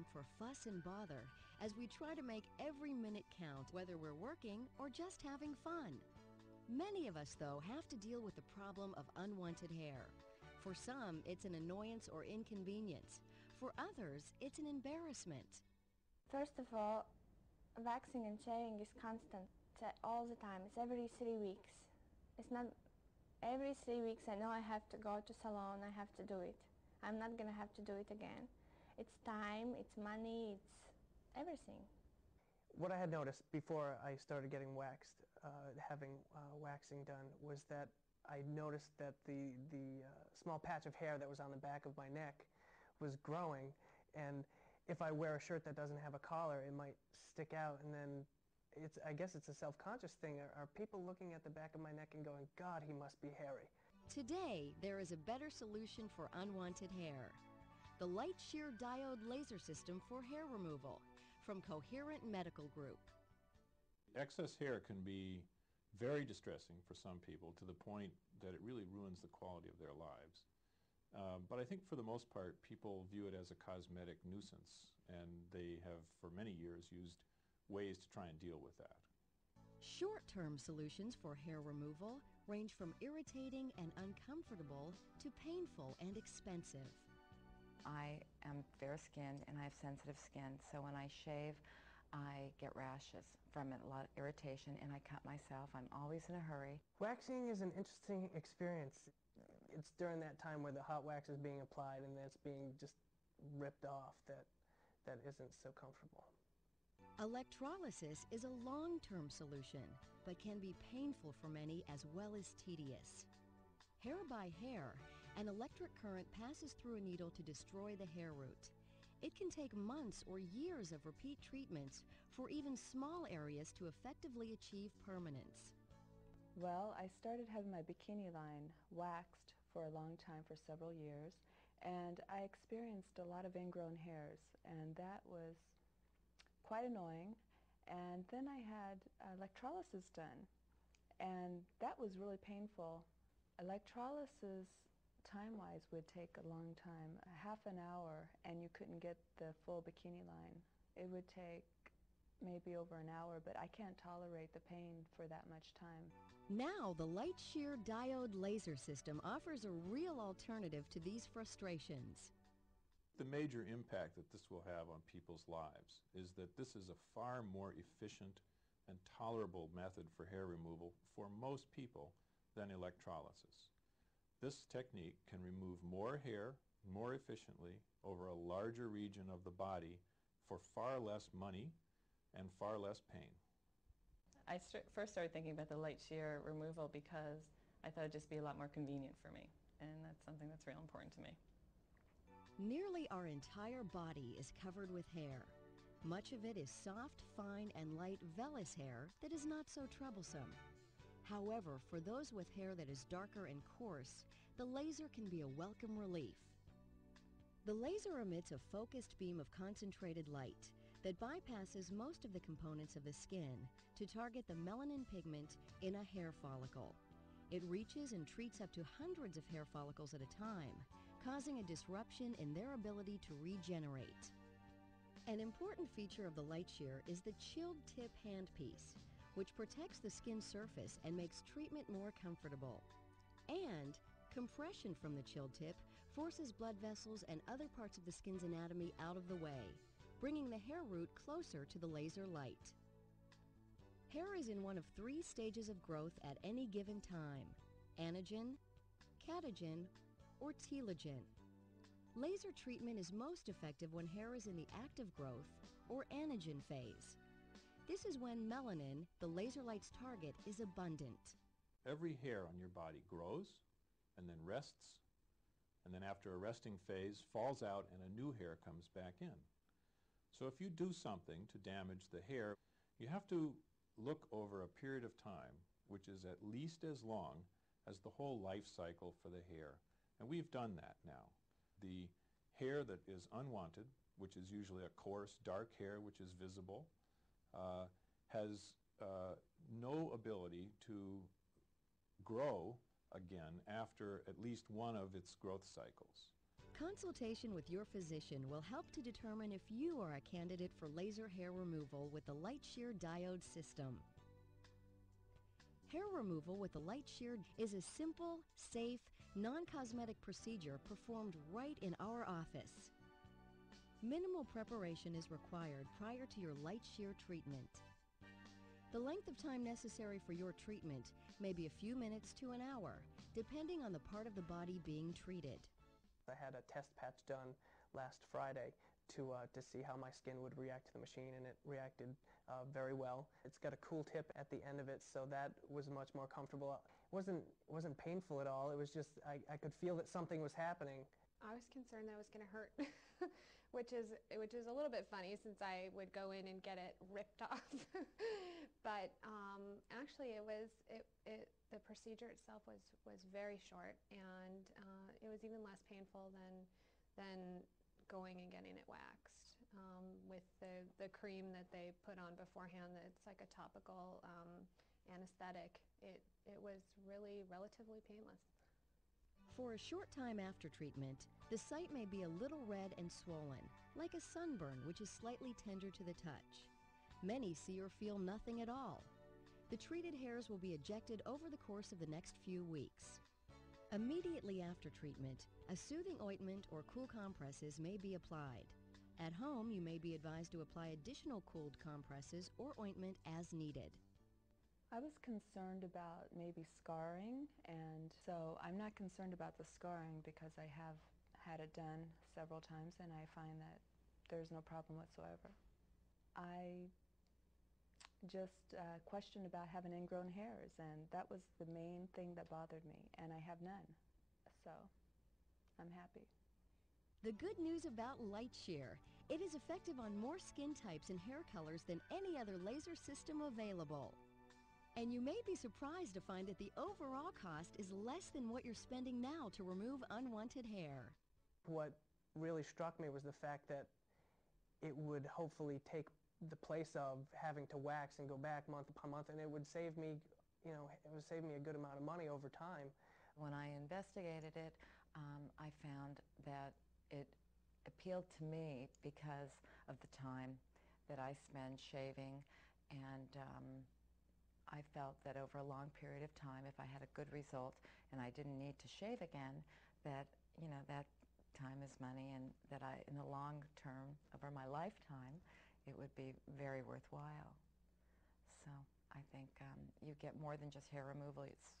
time for fuss and bother as we try to make every minute count, whether we're working or just having fun. Many of us, though, have to deal with the problem of unwanted hair. For some, it's an annoyance or inconvenience. For others, it's an embarrassment. First of all, waxing and shaving is constant. It's all the time. It's every 3 weeks. It's not every 3 weeks I know I have to go to salon, I have to do it. I'm not going to have to do it again. It's time, it's money, it's everything. What I had noticed before I started getting waxed, having waxing done, was that I noticed that the small patch of hair that was on the back of my neck was growing, and if I wear a shirt that doesn't have a collar, it might stick out, and then I guess it's a self-conscious thing. Are people looking at the back of my neck and going, God, he must be hairy? Today, there is a better solution for unwanted hair. The Lightsheer diode laser system for hair removal from Coherent Medical Group. Excess hair can be very distressing for some people to the point that it really ruins the quality of their lives. But I think for the most part, people view it as a cosmetic nuisance, and they have for many years used ways to try and deal with that. Short-term solutions for hair removal range from irritating and uncomfortable to painful and expensive. I am fair-skinned and I have sensitive skin, so when I shave, I get rashes from it, a lot of irritation, and I cut myself. I'm always in a hurry. Waxing is an interesting experience. It's during that time where the hot wax is being applied and then it's being just ripped off that isn't so comfortable. Electrolysis is a long-term solution, but can be painful for many as well as tedious. Hair by hair, an electric current passes through a needle to destroy the hair root. It can take months or years of repeat treatments for even small areas to effectively achieve permanence. Well, I started having my bikini line waxed for a long time, for several years, and I experienced a lot of ingrown hairs, and that was quite annoying. And then I had electrolysis done, and that was really painful. Electrolysis, time-wise, would take a long time, a half an hour, and you couldn't get the full bikini line. It would take maybe over an hour, but I can't tolerate the pain for that much time. Now, the Lightsheer diode laser system offers a real alternative to these frustrations. The major impact that this will have on people's lives is that this is a far more efficient and tolerable method for hair removal for most people than electrolysis. This technique can remove more hair more efficiently over a larger region of the body for far less money and far less pain. I first started thinking about the Lightsheer removal because I thought it'd just be a lot more convenient for me, and that's something that's real important to me. Nearly our entire body is covered with hair. Much of it is soft, fine, and light vellus hair that is not so troublesome. However, for those with hair that is darker and coarse, the laser can be a welcome relief. The laser emits a focused beam of concentrated light that bypasses most of the components of the skin to target the melanin pigment in a hair follicle. It reaches and treats up to hundreds of hair follicles at a time, causing a disruption in their ability to regenerate. An important feature of the Lightsheer is the chilled tip handpiece, which protects the skin surface and makes treatment more comfortable. And compression from the chilled tip forces blood vessels and other parts of the skin's anatomy out of the way, bringing the hair root closer to the laser light. Hair is in one of 3 stages of growth at any given time: anagen, catagen, or telogen. Laser treatment is most effective when hair is in the active growth or anagen phase. This is when melanin, the laser light's target, is abundant. Every hair on your body grows and then rests, and then after a resting phase falls out and a new hair comes back in. So if you do something to damage the hair, you have to look over a period of time which is at least as long as the whole life cycle for the hair. And we've done that now. The hair that is unwanted, which is usually a coarse, dark hair which is visible, has no ability to grow again after at least one of its growth cycles. Consultation with your physician will help to determine if you are a candidate for laser hair removal with the Lightsheer diode system. Hair removal with the Lightsheer is a simple, safe, non-cosmetic procedure performed right in our office. Minimal preparation is required prior to your Lightsheer treatment. The length of time necessary for your treatment may be a few minutes to an hour, depending on the part of the body being treated. I had a test patch done last Friday to see how my skin would react to the machine, and it reacted very well. It's got a cool tip at the end of it, so that was much more comfortable. It wasn't painful at all. It was just I could feel that something was happening. I was concerned that it was going to hurt, which is a little bit funny since I would go in and get it ripped off. But actually, the procedure itself was very short, and it was even less painful than going and getting it waxed with the cream that they put on beforehand. It's like a topical anesthetic. It was really relatively painless. For a short time after treatment, the site may be a little red and swollen, like a sunburn which is slightly tender to the touch. Many see or feel nothing at all. The treated hairs will be ejected over the course of the next few weeks. Immediately after treatment, a soothing ointment or cool compresses may be applied. At home, you may be advised to apply additional cooled compresses or ointment as needed. I was concerned about maybe scarring, and so I'm not concerned about the scarring because I have had it done several times and I find that there's no problem whatsoever. I just questioned about having ingrown hairs, and that was the main thing that bothered me, and I have none, so I'm happy. The good news about Lightsheer: it is effective on more skin types and hair colors than any other laser system available. And you may be surprised to find that the overall cost is less than what you're spending now to remove unwanted hair. What really struck me was the fact that it would hopefully take the place of having to wax and go back month upon month, and it would save me, it would save me a good amount of money over time. When I investigated it, I found that it appealed to me because of the time that I spend shaving, and I felt that over a long period of time, if I had a good result and I didn't need to shave again, that that time is money, and that in the long term, over my lifetime, it would be very worthwhile. So I think you get more than just hair removal. It's,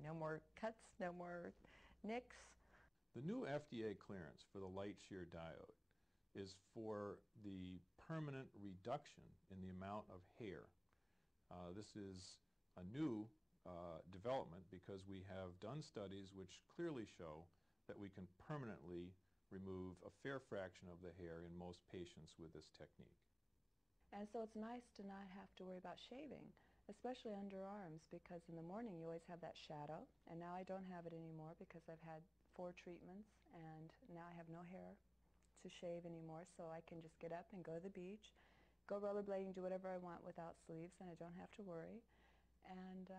no more cuts, no more nicks. The new FDA clearance for the Lightsheer diode is for the permanent reduction in the amount of hair. This is a new development because we have done studies which clearly show that we can permanently remove a fair fraction of the hair in most patients with this technique. And so it's nice to not have to worry about shaving, especially underarms, because in the morning you always have that shadow, and now I don't have it anymore because I've had 4 treatments, and now I have no hair to shave anymore, so I can just get up and go to the beach, go rollerblading, do whatever I want without sleeves, and I don't have to worry. And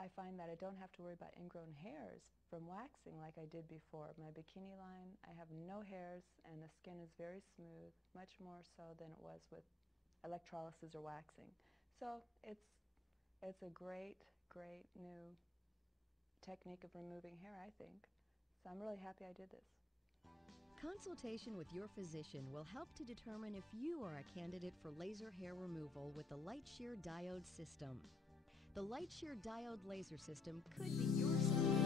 I find that I don't have to worry about ingrown hairs from waxing like I did before. My bikini line, I have no hairs, and the skin is very smooth, much more so than it was with electrolysis or waxing. So it's a great, great new technique of removing hair, I think. So I'm really happy I did this. Consultation with your physician will help to determine if you are a candidate for laser hair removal with the Lightsheer diode system. The Lightsheer diode laser system could be your solution.